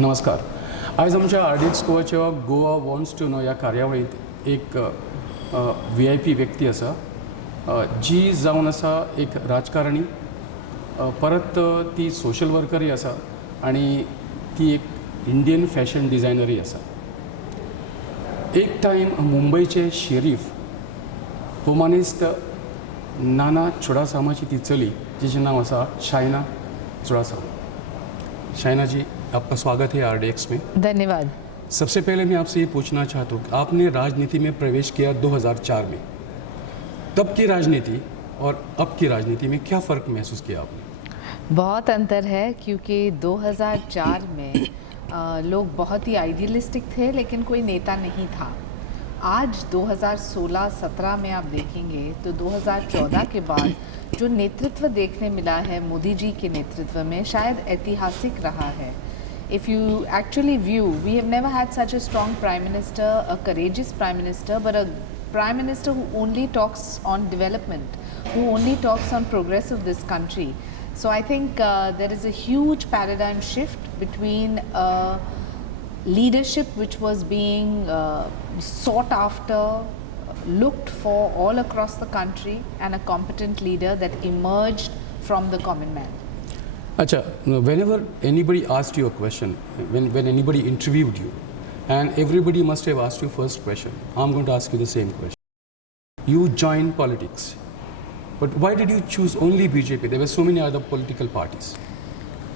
नमस्कार. आज आमच्या आरडीएक्स गोवाच्या गोवा वॉन्ट्स टू नो ह्या कार्यावळीत एक VIP व्यक्ती आसा जी जावन आसा एक राजकारणी, परत ती सोशल वर्करय आसा आणि ती एक इंडियन फॅशन डिझायनरय आसा. एक टाइम मुंबईचे शेरीफ हुमानिस्ट नाना चुडासामाची ती चली जिचें नाव आसा शायना चुडासामा. शाइना जी, आपका स्वागत है आरडीएक्स में. धन्यवाद. सबसे पहले मैं आपसे ये पूछना चाहता हूँ कि आपने राजनीति में प्रवेश किया 2004 में. तब की राजनीति और अब की राजनीति में क्या फ़र्क महसूस किया आपने? बहुत अंतर है, क्योंकि 2004 में लोग बहुत ही आइडियलिस्टिक थे लेकिन कोई नेता नहीं था. आज 2016-17 में आप देखेंगे तो 2014 के बाद जो नेतृत्व देखने मिला है मोदी जी के नेतृत्व में, शायद ऐतिहासिक रहा है. If you actually view, we have never had such a strong prime minister, a courageous prime minister, but a prime minister who only talks on development, who only talks on progress of this country. So I think there is a huge paradigm shift between leadership which was being sought after, looked for all across the country, and a competent leader that emerged from the common man. अच्छा, whenever anybody asked you a question, when anybody interviewed you, and everybody must have asked you first question, I'm going to ask you the same question. You joined politics, but why did you choose only BJP? There were so many other political parties.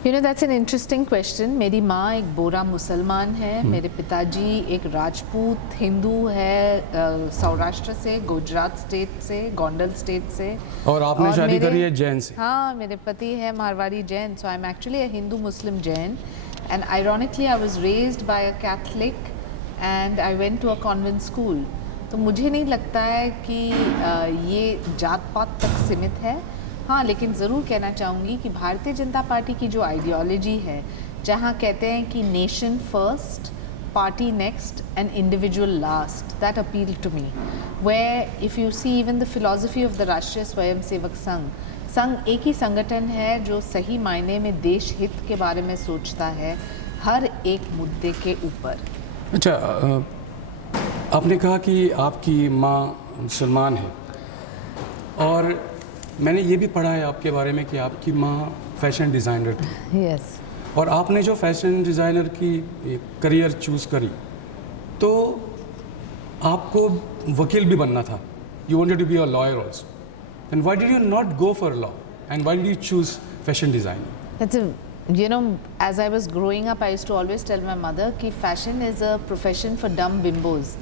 You know, that's an interesting question. मेरी माँ एक बोरा मुसलमान है, मेरे पिताजी एक राजपूत हिंदू है, सौराष्ट्र से, गुजरात स्टेट से, गोंडल स्टेट से. और आपने शादी करी है जैन से? हाँ, मेरे पति है Marwari Jain. So I'm actually a Hindu Muslim Jain, and ironically I was raised by a Catholic and I went to a convent school. तो मुझे नहीं लगता है कि ये जात पात तक सीमित है. हाँ, लेकिन ज़रूर कहना चाहूँगी कि भारतीय जनता पार्टी की जो आइडियोलॉजी है, जहाँ कहते हैं कि nation first, party next and individual last, that appeal to me. Where if you see even the philosophy of the Rashtriya Swayamsevak संघ एक ही संगठन है जो सही मायने में देश हित के बारे में सोचता है हर एक मुद्दे के ऊपर. अच्छा, आपने कहा कि आपकी माँ मुसलमान है, और मैंने ये भी पढ़ा है आपके बारे में कि आपकी माँ फैशन डिज़ाइनर थी. Yes. और आपने जो फैशन डिज़ाइनर की करियर चूज़ करी, तो आपको वकील भी बनना था. You wanted to be a lawyer also. And why did you not go for law, and why did you choose fashion designing? That's a, you know, as I was growing up, I used to always tell my mother कि fashion is a profession for dumb bimbos.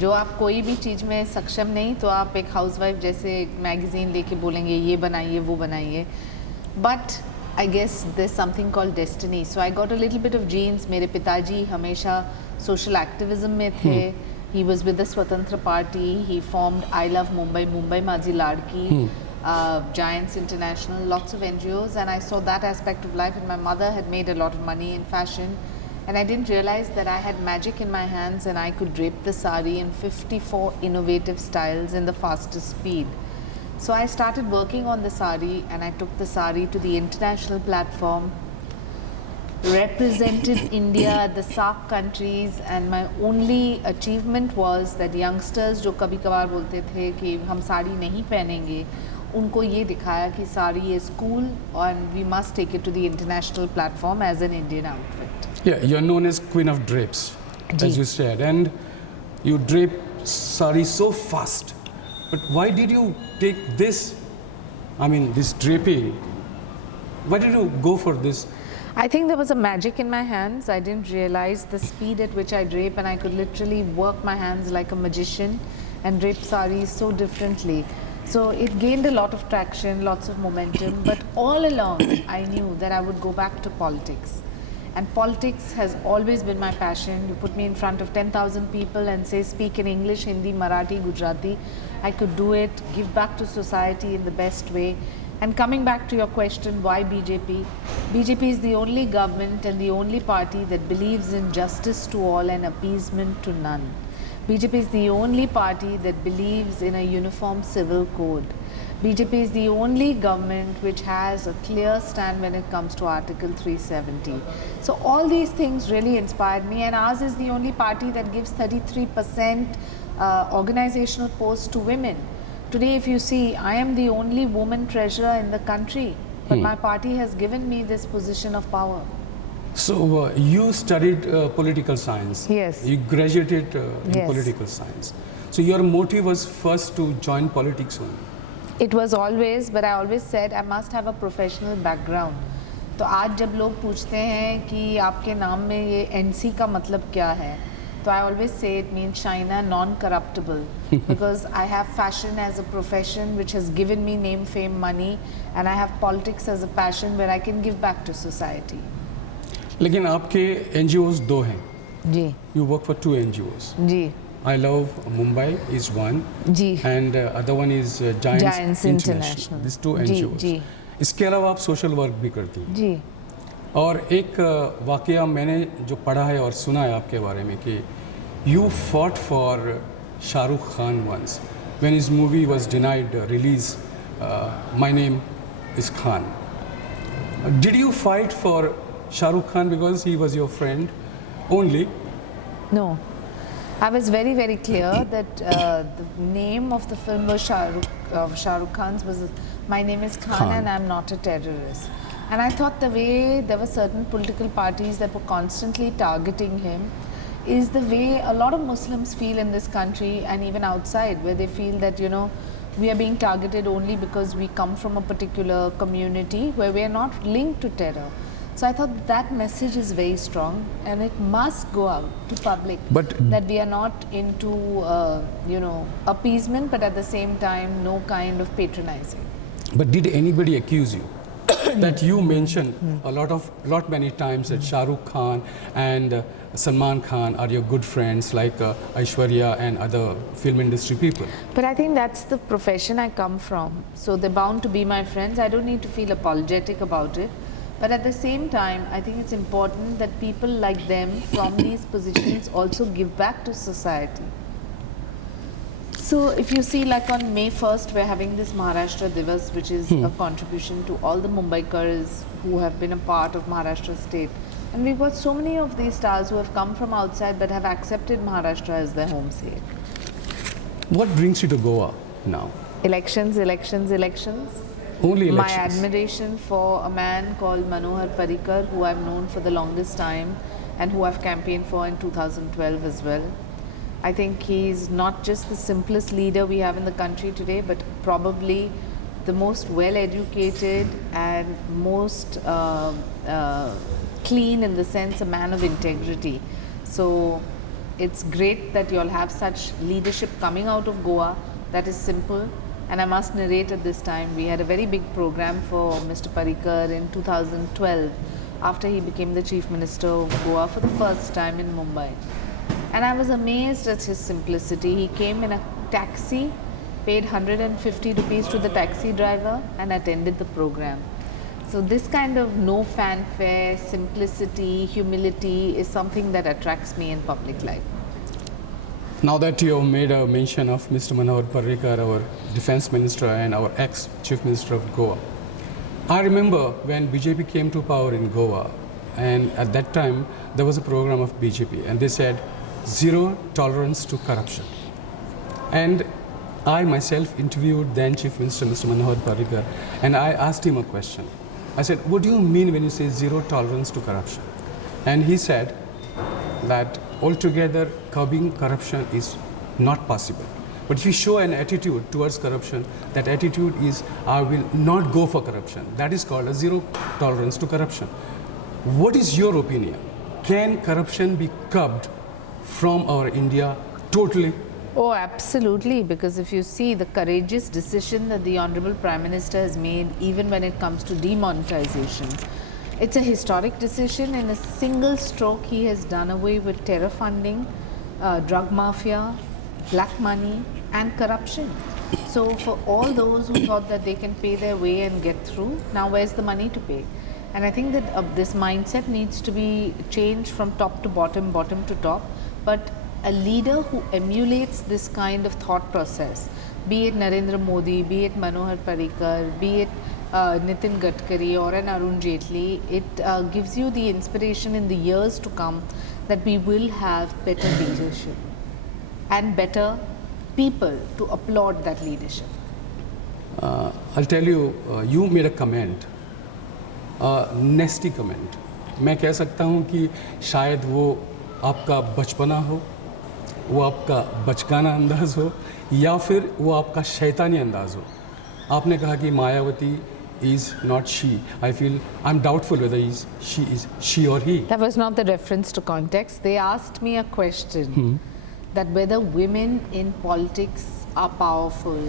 जो आप कोई भी चीज़ में सक्षम नहीं तो आप एक हाउसवाइफ जैसे मैगज़ीन लेके बोलेंगे ये बनाइए वो बनाइए. But I guess there something called destiny. So I got a little bit of genes. मेरे पिताजी हमेशा सोशल एक्टिविज्म में थे. He was with the Swatantra party. He formed I love Mumbai, Mumbai माझी लाड़की, Giants International, lots of NGOs, and I saw that aspect of life. And my mother had made a lot of money in fashion, and I didn't realize that I had magic in my hands and I could drape the sari in 54 innovative styles in the fastest speed. So I started working on the sari, and I took the sari to the international platform, represented India at the SAARC countries, and my only achievement was that youngsters जो कभी कभार बोलते थे कि हम साड़ी नहीं पहनेंगे, उनको ये दिखाया कि sari is cool and we must take it to the international platform as an Indian outfit. Yeah, you're known as Queen of Drapes, as you said, and you drape sari so fast. But why did you take this? I mean, this draping. Why did you go for this? I think there was a magic in my hands. I didn't realize the speed at which I drape, and I could literally work my hands like a magician and drape saris so differently. So it gained a lot of traction, lots of momentum, but all along I knew that I would go back to politics. And politics has always been my passion. You put me in front of 10,000 people and say speak in English, Hindi, Marathi, Gujarati. I could do it, give back to society in the best way. And coming back to your question, why BJP? BJP is the only government and the only party that believes in justice to all and appeasement to none. BJP is the only party that believes in a uniform civil code. BJP is the only government which has a clear stand when it comes to Article 370. So all these things really inspired me, and ours is the only party that gives 33% organizational posts to women. Today, if you see, I am the only woman treasurer in the country, but my party has given me this position of power. So you studied political science. Yes. You graduated in Yes. political science. So your motive was first to join politics only. It was always, but I always said I must have a professional background. तो आज जब लोग पूछते हैं कि आपके नाम में ये NC का मतलब क्या है, तो I always say it means Shaina, non-corruptible, because I have fashion as a profession which has given me name, fame, money, and I have politics as a passion where I can give back to society. लेकिन आपके NGOs दो हैं. जी You work for two NGOs. Ji I Love Mumbai is one, ji and other one is Giants, Giants International. These two ji NGOs. जी इसके अलावा आप social work भी करती हैं. जी और एक वाकया मैंने जो पढ़ा है और सुना है आपके बारे में कि you fought for Shahrukh Khan once when his movie was denied release. My name is Khan. Did you fight for Shahrukh Khan because he was your friend only? No. I was very, very clear that the name of the film was Shahrukh Khan's was My Name is Khan and I'm not a terrorist. And I thought the way there were certain political parties that were constantly targeting him is the way a lot of Muslims feel in this country and even outside, where they feel that, you know, we are being targeted only because we come from a particular community where we are not linked to terror. So I thought that message is very strong and it must go out to public, But that we are not into, you know, appeasement, but at the same time, no kind of patronizing. But did anybody accuse you that you mentioned lot many times that Shah Rukh Khan and Salman Khan are your good friends like Aishwarya and other film industry people? But I think that's the profession I come from. So they're bound to be my friends. I don't need to feel apologetic about it. But at the same time, I think it's important that people like them from these positions also give back to society. So if you see, like on May 1st, we're having this Maharashtra Divas, which is a contribution to all the Mumbaikars who have been a part of Maharashtra state. And we've got so many of these stars who have come from outside but have accepted Maharashtra as their home state. What brings you to Goa now? Elections, elections, elections. Only My elections. admiration for a man called Manohar Parrikar, who I've known for the longest time and who I've campaigned for in 2012 as well. I think he's not just the simplest leader we have in the country today, but probably the most well-educated and most clean, in the sense, a man of integrity. So it's great that you'll have such leadership coming out of Goa that is simple. And I must narrate at this time, we had a very big program for Mr. Parrikar in 2012 after he became the Chief Minister of Goa for the first time in Mumbai. And I was amazed at his simplicity. He came in a taxi, paid 150 rupees to the taxi driver and attended the program. So this kind of no fanfare, simplicity, humility is something that attracts me in public life. Now that you have made a mention of Mr. Manohar Parrikar, our Defence Minister and our ex-Chief Minister of Goa, I remember when BJP came to power in Goa, and at that time there was a program of BJP and they said zero tolerance to corruption. And I myself interviewed then Chief Minister Mr. Manohar Parrikar and I asked him a question. I said, what do you mean when you say zero tolerance to corruption? And he said that altogether curbing corruption is not possible. But if you show an attitude towards corruption, that attitude is, I will not go for corruption. That is called a zero tolerance to corruption. What is your opinion? Can corruption be curbed from our India totally? Oh, absolutely, because if you see the courageous decision that the Honorable Prime Minister has made, even when it comes to demonetization, it's a historic decision. In a single stroke, he has done away with terror funding, drug mafia, black money and corruption. So for all those who thought that they can pay their way and get through, now where's the money to pay? And I think that this mindset needs to be changed from top to bottom, bottom to top. But a leader who emulates this kind of thought process, be it Narendra Modi, be it Manohar Parrikar, be it Nitin Gadkari or an Arun Jaitley, it gives you the inspiration in the years to come that we will have better leadership and better people to applaud that leadership. I'll tell you, you made a comment, nasty comment. मैं कह सकता हूँ कि शायद वो आपका बचपना हो, वो आपका बचकाना अंदाज़ हो, या फिर वो आपका शैतानी अंदाज़ हो. आपने कहा कि Mayawati is not she. I feel I'm doubtful whether she is she or he. That was not the reference to context. They asked me a question that whether women in politics are powerful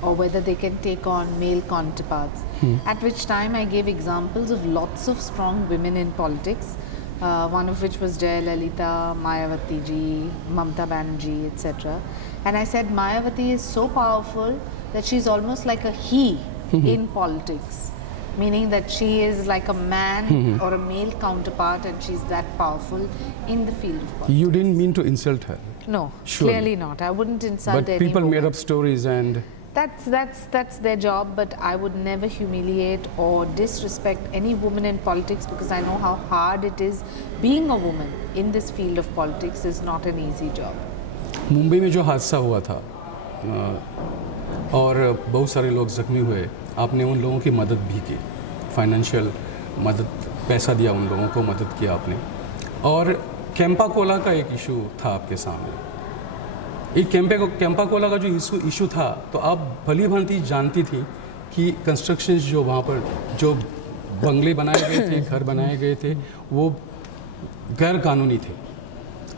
or whether they can take on male counterparts. At which time I gave examples of lots of strong women in politics, one of which was Jayalalitha, Mayawati ji, Mamata Banerjee, etc. And I said Mayawati is so powerful that she's almost like a he in politics, meaning that she is like a man or a male counterpart, and she's that powerful in the field of politics. You didn't mean to insult her. No, Surely. clearly not. I wouldn't insult But any people woman. made up stories and That's their job, but I would never humiliate or disrespect any woman in politics because I know how hard it is. Being a woman in this field of politics is not an easy job. Mumbai में जो हादसा हुआ था और बहुत सारे लोग जख्मी हुए, आपने उन लोगों की मदद भी की, फाइनेंशियल मदद, पैसा दिया उन लोगों को, मदद किया आपने. और कैंपा कोला का एक इशू था आपके सामने. एक कैंपा कोला का जो इशू था, तो आप भली भांति जानती थी कि कंस्ट्रक्शंस जो वहाँ पर जो बंगले बनाए गए थे, घर बनाए गए थे, वो गैर कानूनी थे.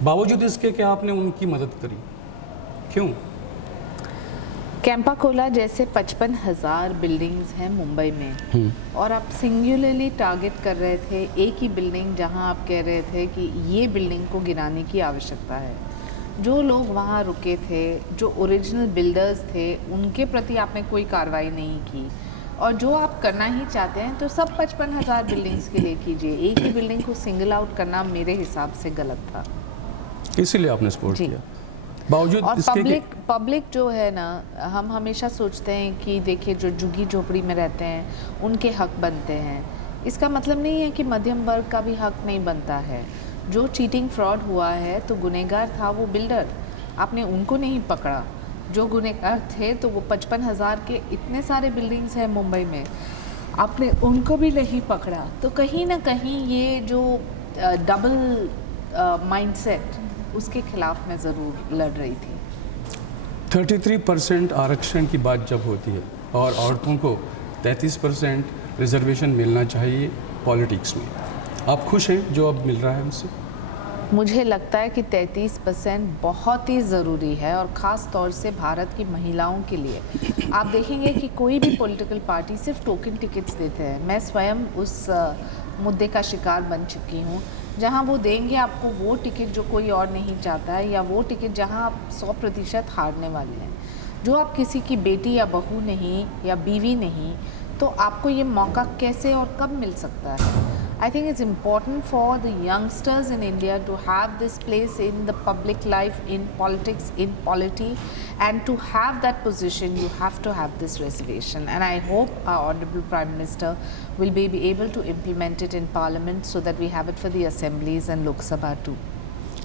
बावजूद इसके कि आपने उनकी मदद करी, क्यों? कैंपा कोला जैसे 55,000 बिल्डिंग्स हैं मुंबई में, और आप सिंगुलरली टारगेट कर रहे थे एक ही बिल्डिंग, जहां आप कह रहे थे कि ये बिल्डिंग को गिराने की आवश्यकता है. जो लोग वहाँ रुके थे, जो ओरिजिनल बिल्डर्स थे, उनके प्रति आपने कोई कार्रवाई नहीं की. और जो आप करना ही चाहते हैं तो सब 55,000 बिल्डिंग्स के लिए कीजिए. एक ही बिल्डिंग को सिंगल आउट करना मेरे हिसाब से गलत था. इसीलिए आपने सपोर्ट किया. बावजूद और इसके पब्लिक जो है ना, हम हमेशा सोचते हैं कि देखिए जो झुग्गी झोपड़ी में रहते हैं उनके हक बनते हैं. इसका मतलब नहीं है कि मध्यम वर्ग का भी हक नहीं बनता है. जो चीटिंग फ्रॉड हुआ है तो गुनहगार था वो बिल्डर, आपने उनको नहीं पकड़ा. जो गुनहगार थे तो वो 55,000 के इतने सारे बिल्डिंग्स हैं मुंबई में, आपने उनको भी नहीं पकड़ा. तो कहीं ना कहीं ये जो डबल माइंडसेट, उसके खिलाफ मैं ज़रूर लड़ रही थी. 33% आरक्षण की बात जब होती है और औरतों को 33% रिजर्वेशन मिलना चाहिए पॉलिटिक्स में, आप खुश हैं जो अब मिल रहा है उनसे? मुझे लगता है कि 33% बहुत ही ज़रूरी है, और ख़ास तौर से भारत की महिलाओं के लिए. आप देखेंगे कि कोई भी पॉलिटिकल पार्टी सिर्फ टोकन टिकट्स देते हैं. मैं स्वयं उस मुद्दे का शिकार बन चुकी हूँ, जहाँ वो देंगे आपको वो टिकट जो कोई और नहीं चाहता है, या वो टिकट जहाँ आप 100% हारने वाले हैं. जो आप किसी की बेटी या बहू नहीं या बीवी नहीं, तो आपको ये मौका कैसे और कब मिल सकता है? I think it's important for the youngsters in India to have this place in the public life, in politics, in polity, and to have that position, you have to have this reservation. And I hope our Honorable Prime Minister will be able to implement it in Parliament so that we have it for the assemblies and Lok Sabha too.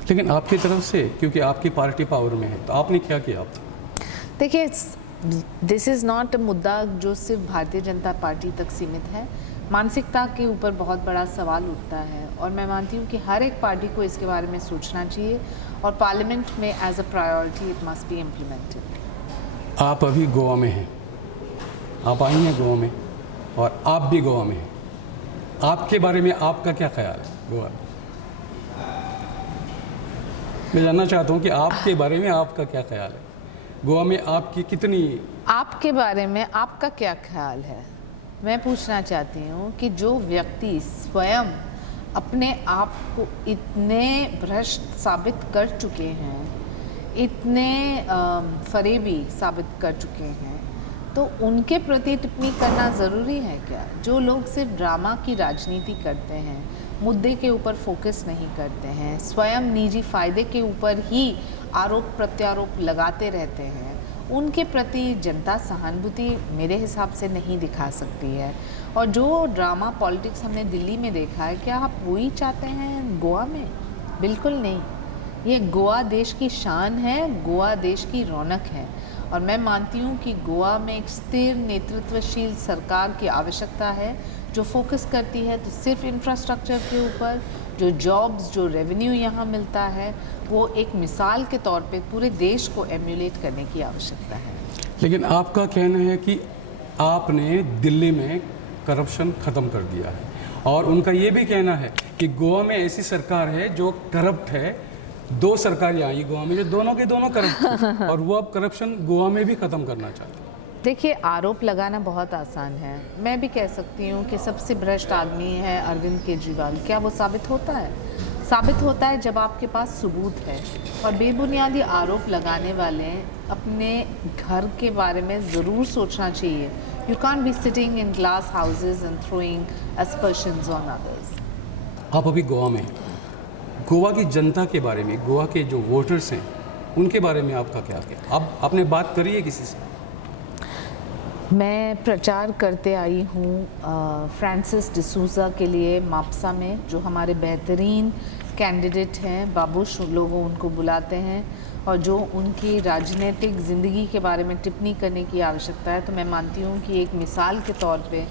लेकिन आपकी तरफ से, क्योंकि आपकी party power में है, तो आपने क्या किया अब तक? देखिए, दिस इज़ नॉट अ मुद्दा जो सिर्फ भारतीय जनता पार्टी तक सीमित है. मानसिकता के ऊपर बहुत बड़ा सवाल उठता है, और मैं मानती हूँ कि हर एक पार्टी को इसके बारे में सोचना चाहिए, और पार्लियामेंट में as a priority it must be implemented. आप अभी गोवा में हैं, आप आई हैं गोवा में, और आप भी गोवा में हैं. आपके बारे में आपका क्या ख्याल है गोवा? मैं जानना चाहता हूँ कि आपके बारे में आपका क्या ख्याल है. गोवा में आपकी कितनी, आपके बारे में आपका क्या ख्याल है? मैं पूछना चाहती हूँ कि जो व्यक्ति स्वयं अपने आप को इतने भ्रष्ट साबित कर चुके हैं, इतने फरेबी साबित कर चुके हैं, तो उनके प्रति टिप्पणी करना ज़रूरी है क्या? जो लोग सिर्फ ड्रामा की राजनीति करते हैं, मुद्दे के ऊपर फोकस नहीं करते हैं, स्वयं निजी फ़ायदे के ऊपर ही आरोप प्रत्यारोप लगाते रहते हैं, उनके प्रति जनता सहानुभूति मेरे हिसाब से नहीं दिखा सकती है। और जो ड्रामा पॉलिटिक्स हमने दिल्ली में देखा है, क्या आप वही चाहते हैं गोवा में? बिल्कुल नहीं। ये गोवा देश की शान है, गोवा देश की रौनक है, और मैं मानती हूँ कि गोवा में एक स्थिर नेतृत्वशील सरकार की आवश्यकता है, जो फोकस करती है तो सिर्फ इंफ्रास्ट्रक्चर के ऊपर, जो जॉब्स, जो रेवेन्यू यहाँ मिलता है, वो एक मिसाल के तौर पे पूरे देश को एम्यूलेट करने की आवश्यकता है। लेकिन आपका कहना है कि आपने दिल्ली में करप्शन ख़त्म कर दिया है, और उनका ये भी कहना है कि गोवा में ऐसी सरकार है जो करप्ट है। 2 सरकारें आई गोवा में जो दोनों के दोनों करप्ट और वो अब करप्शन गोवा में भी ख़त्म करना चाहते हैं। देखिए, आरोप लगाना बहुत आसान है। मैं भी कह सकती हूँ कि सबसे भ्रष्ट आदमी है अरविंद केजरीवाल। क्या वो साबित होता है? साबित होता है जब आपके पास सबूत है। और बेबुनियादी आरोप लगाने वाले अपने घर के बारे में ज़रूर सोचना चाहिए। You can't be sitting in glass houses and throwing aspersions on others. आप अभी गोवा में, गोवा की जनता के बारे में, गोवा के जो वोटर्स हैं उनके बारे में आपका क्या कहना? अब आपने बात करी है किसी से? मैं प्रचार करते आई हूँ फ्रांसिस डिसूजा के लिए माप्सा में, जो हमारे बेहतरीन कैंडिडेट हैं। बाबूश लोग उनको बुलाते हैं, और जो उनकी राजनीतिक ज़िंदगी के बारे में टिप्पणी करने की आवश्यकता है, तो मैं मानती हूँ कि एक मिसाल के तौर पे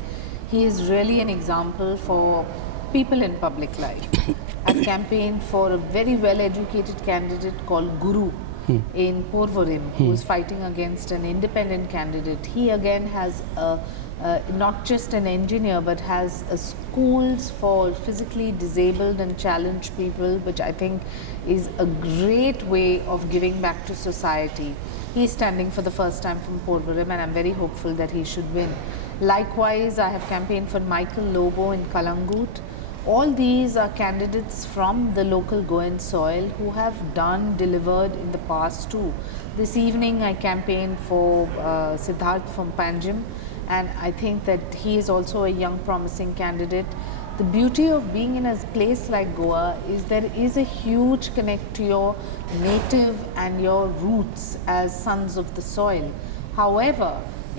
he is really an example for people in public life. I've campaigned for a very well-educated candidate called Guru in Porvorim, who is fighting against an independent candidate. He again has not just an engineer, but has schools for physically disabled and challenged people, which I think is a great way of giving back to society. He is standing for the first time from Porvorim, and I'm very hopeful that he should win. Likewise, I have campaigned for Michael Lobo in Kalangut. All these are candidates from the local Goan soil who have delivered in the past too. This evening I campaigned for Siddharth from Panjim, and I think that he is also a young promising candidate. The beauty of being in a place like Goa is there is a huge connect to your native and your roots as sons of the soil. However,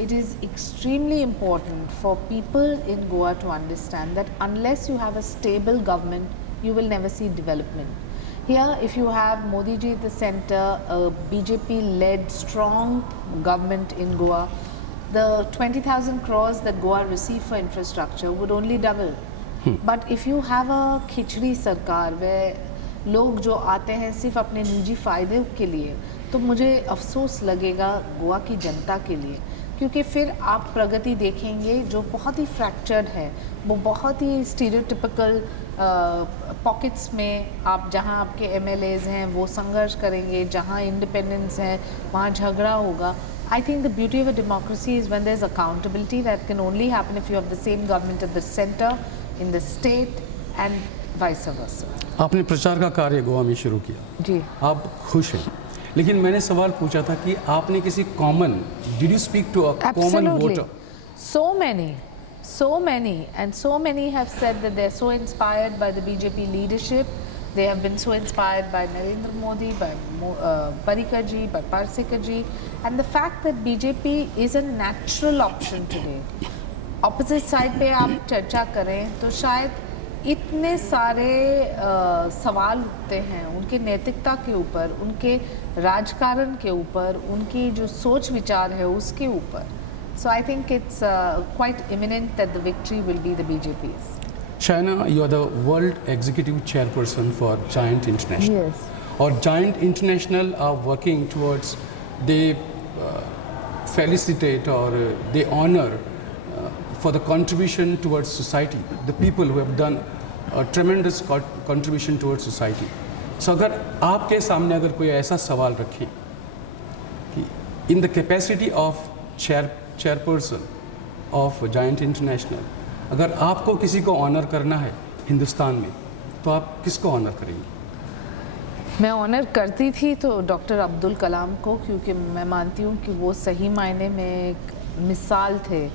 it is extremely important for people in Goa to understand that unless you have a stable government, you will never see development. Here, if you have Modi ji at the center, a BJP-led strong government in Goa, the 20,000 crores that Goa received for infrastructure would only double. But if you have a खिचड़ी सरकार where लोग जो आते हैं सिर्फ अपने निजी फ़ायदे के लिए, तो मुझे अफसोस लगेगा गोवा की जनता के लिए, क्योंकि फिर आप प्रगति देखेंगे जो बहुत ही फ्रैक्चर्ड है, वो बहुत ही स्टीरियोटिपिकल पॉकेट्स में आप, जहाँ आपके एमएलएज हैं वो संघर्ष करेंगे, जहाँ इंडिपेंडेंस है वहाँ झगड़ा होगा. I think the beauty of a democracy is when there's accountability. That can only happen if you have the same government at the center, in the state, and vice versa. आपने प्रचार का कार्य गोवा में शुरू किया जी, आप खुश हैं, लेकिन मैंने सवाल पूछा था कि आपने किसी common, did you speak to a common voter? So many, and so many have said that they're so inspired by the BJP leadership. They have been so inspired by Narendra Modi, by Parrikar ji, by Parsikar ji, and the fact that BJP is a natural option today. Opposite side पे आप चर्चा करें तो शायद इतने सारे सवाल उठते हैं उनके नैतिकता के ऊपर, उनके राजकारण के ऊपर, उनकी जो सोच विचार है उसके ऊपर. So I think it's quite imminent that the victory will be the BJP's. Shaina, you are the World Executive Chairperson for Giant International. Yes. Or Giant International are working towards, they felicitate or they honor for the contribution towards society, the people who have done a tremendous contribution towards society. So अगर आपके सामने अगर कोई ऐसा सवाल रखे कि in the capacity of chairperson of Giant International, अगर आपको किसी को ऑनर करना है हिंदुस्तान में, तो आप किसको ऑनर करेंगे? मैं ऑनर करती थी तो डॉक्टर अब्दुल कलाम को, क्योंकि मैं मानती हूँ कि वो सही मायने में एक मिसाल थे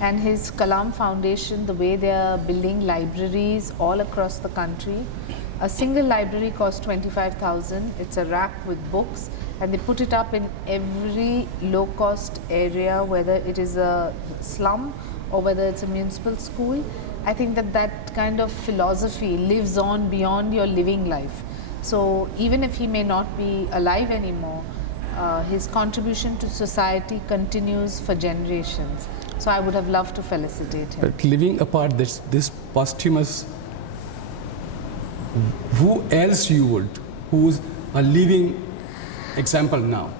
And his Kalam Foundation, the way they are building libraries all across the country. A single library costs 25,000. It's a rack with books, and they put it up in every low-cost area, whether it is a slum or whether it's a municipal school. I think that that kind of philosophy lives on beyond your living life. So even if he may not be alive anymore, his contribution to society continues for generations. So I would have loved to felicitate him. But leaving apart this posthumous, who else you would, who's a living example now?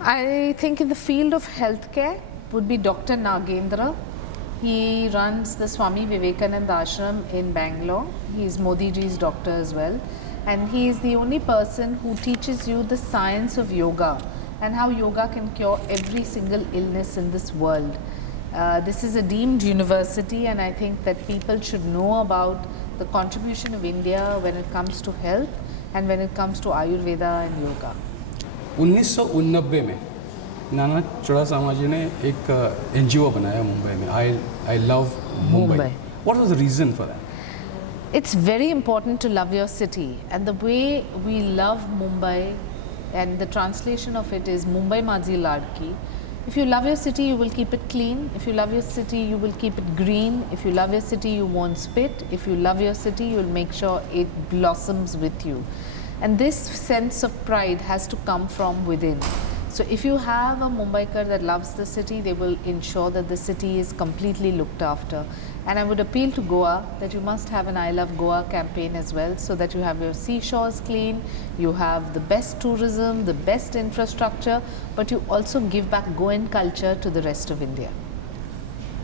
I think in the field of healthcare would be Dr. Nagendra. He runs the Swami Vivekananda Ashram in Bangalore. He is Modi ji's doctor as well. And he is the only person who teaches you the science of yoga and how yoga can cure every single illness in this world. This is a deemed university, and I think that people should know about the contribution of India when it comes to health and when it comes to Ayurveda and yoga. 1989 में नाना चुड़ासामा जी ने एक NGO बनाया मुंबई में, I love Mumbai. What was the reason for that? It's very important to love your city, and the way we love Mumbai, and the translation of it is Mumbai Maji Ladki. If you love your city, you will keep it clean. If you love your city, you will keep it green. If you love your city, you won't spit. If you love your city, you will make sure it blossoms with you. And this sense of pride has to come from within. So if you have a Mumbaikar that loves the city, they will ensure that the city is completely looked after. And I would appeal to Goa that you must have an I Love Goa campaign as well, so that you have your seashores clean, you have the best tourism, the best infrastructure, but you also give back Goan culture to the rest of India.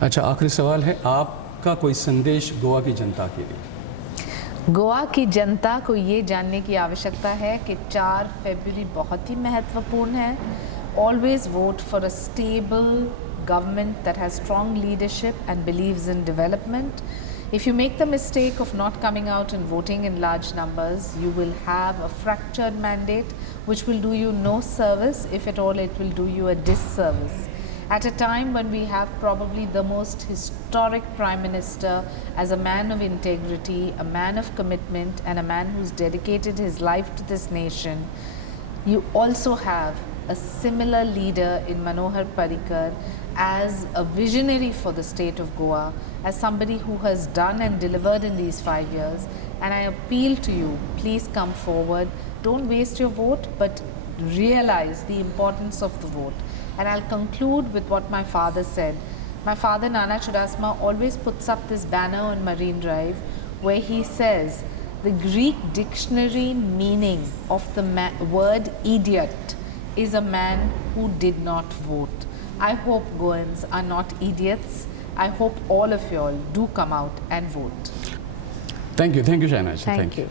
अच्छा, आखिरी सवाल है, आपका कोई संदेश गोवा की जनता के लिए? गोवा की जनता को ये जानने की आवश्यकता है कि 4 फरवरी बहुत ही महत्वपूर्ण है. Always vote for a stable government that has strong leadership and believes in development. If you make the mistake of not coming out and voting in large numbers, you will have a fractured mandate which will do you no service. If at all, it will do you a disservice. At a time when we have probably the most historic Prime Minister as a man of integrity, a man of commitment, and a man who's dedicated his life to this nation, you also have a similar leader in Manohar Parrikar as a visionary for the state of Goa, as somebody who has done and delivered in these 5 years. And I appeal to you, please come forward. Don't waste your vote, but realize the importance of the vote. And I'll conclude with what my father said. My father, Nana Chudasama, always puts up this banner on Marine Drive where he says, the Greek dictionary meaning of the word idiot is a man who did not vote. I hope Goans are not idiots. I hope all of you all do come out and vote. Thank you, Shaina. Thank you.